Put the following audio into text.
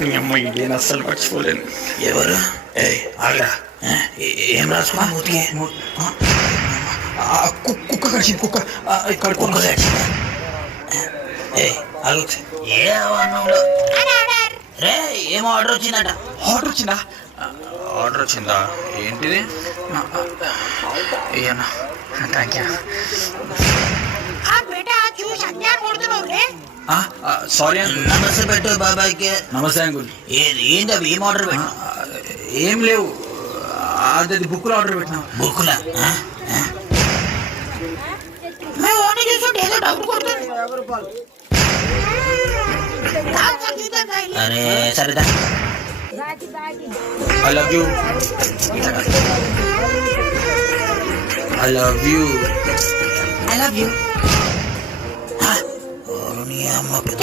మీ అమ్మ ఇదేనా అస్సలు మర్చిపోలేను. ఎవరు? ఆగరా, ఏం రాసుకున్నా మూతికి? కుక్క కడిచింది, కుక్క ఇక్కడ కుక్క కడిచింది. ఏమో ఆర్డర్ వచ్చిందట. ఆర్డర్ వచ్చిందా? ఆర్డర్ వచ్చిందా? ఏంటిది? అయ్యన్నా థ్యాంక్ యూ. Sorry uncle. నమస్తే పెట్టు బాబాయ్కి. నమస్తే అంకుల్. ఏంటి అవి ఏం ఆర్డర్ పెట్టినా? ఏం లేవు, అది బుక్కులు ఆర్డర్ పెట్టినా. బుక్కులా? అరే సరేదా. I love you. I love you. I love you. అమ్మ పెద్ద